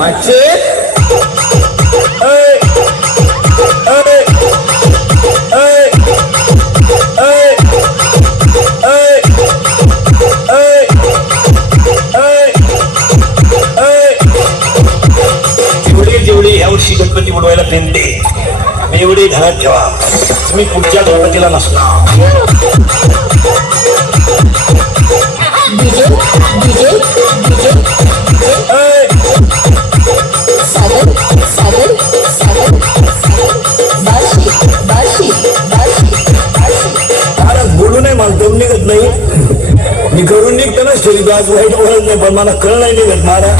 मागचे जेवढे यावर्षी गणपती बुडवायला पेंडे एवढे घरात ठेवा, तुम्ही पुढच्या गणपतीला नसणार. बोलू नाही, मला दम निघत नाही. मी करून निघतो ना स्टोरी, आज वाईट ओळख नाही, पण मला कळ नाही निघत मारा.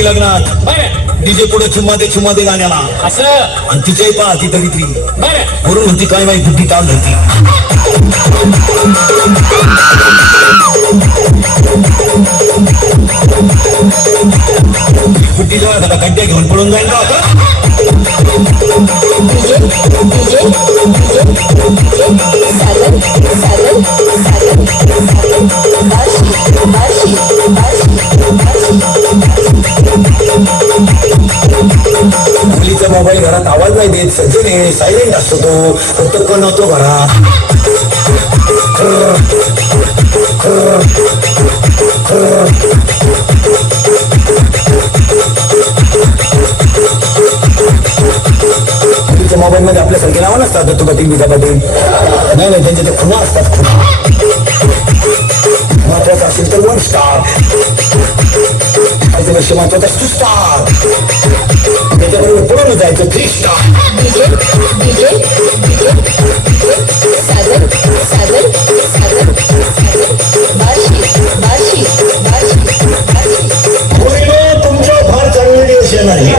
लग्नात डीजे पुढे चुम्मा दे गाण्याला असं, आणि तिच्याही पहा ती दरिद्री म्हणून म्हणती काय माहिती बुद्धी ताल धरती. बुद्धी जेव्हा एखादा गड्ड्या घेऊन पळून जाईल ना मुलीचा मोबाईल घरात आवाज नाही देत, सज्जने सायलेंट असतो तो, फक्त कण होतो घरात. मुलीच्या मोबाईल मध्ये आपल्यासारखे नावं नसतात, दत्तू पाटील, गीता पाटील. नाही, त्यांचे ते खुणा असतात, खुणा. महत्वाचं असेल तर 1 स्टार, त्याच्यापेक्षा महत्वाचा 2 स्टार, त्याच्याबरोबर पुढे जायचं 3 स्टार. तुमच्या फार चांगले दिवस येणार आहे,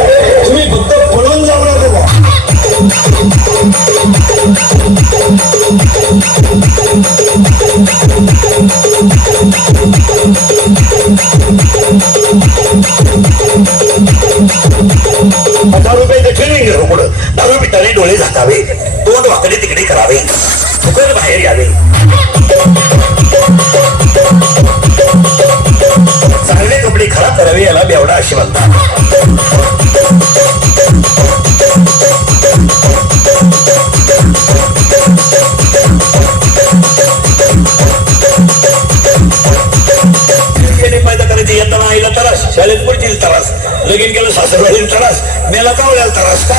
तुम्ही फक्त पळून जाऊ नका. ₹10 ट्रेनिंग घेऊ पुढं, दारू पिताने डोळे झाकावे, तोंड वाकडे तिकडे करावे, फुकट बाहेर यावे, चांगले कपडे खराब करावे, याला बेवडा अशी म्हणतात. पैदा करायचे, येताना आईला त्रास, शाळेत पडतील त्रास, लगीन केलं सासरवाडीला त्रास, मेला कावल्याला त्रास. का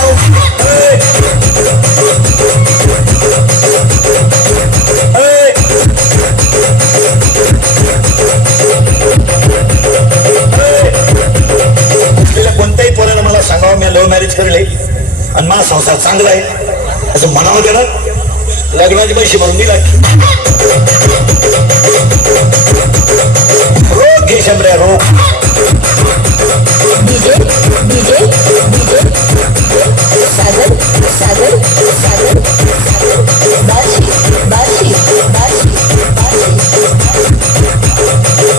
कोणत्याही पोराला मला सांगावं मी लव्ह मॅरेज करले आणि माझा संसार चांगला आहे असं म्हणावं त्याला, लग्नाची पैसे भरून दिला. रोग घे शंभऱ्या, रोग.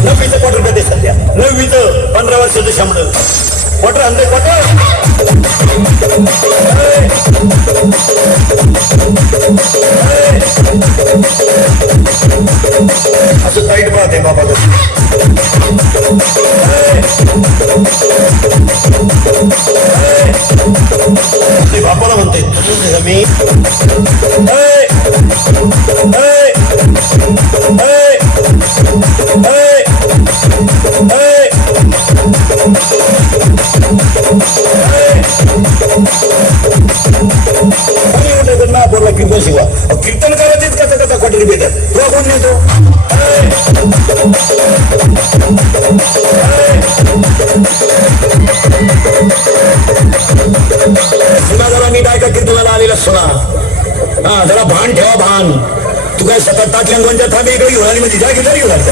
नववीचं क्वार्टर कधी सध्या, 9वीचं 15 वर्षाचं शंभर क्वार्टर आणते, क्वार्टर. असं टाईट पाहते बाबा, बापाला म्हणते मी बोलला कीर्तन शिवा, कीर्तन करायचेच कसं कसं क्वार्टरी भेटत, तुला कोण नेतो. सुना जरा नीट ऐका, कीर्तनाला आलेला सुना, हा जरा भान ठेवा, भान. तू काय 7-8 लंगोंच्या थांबे इकडे घेऊन आली म्हणजे जा की तरी घेऊन आली.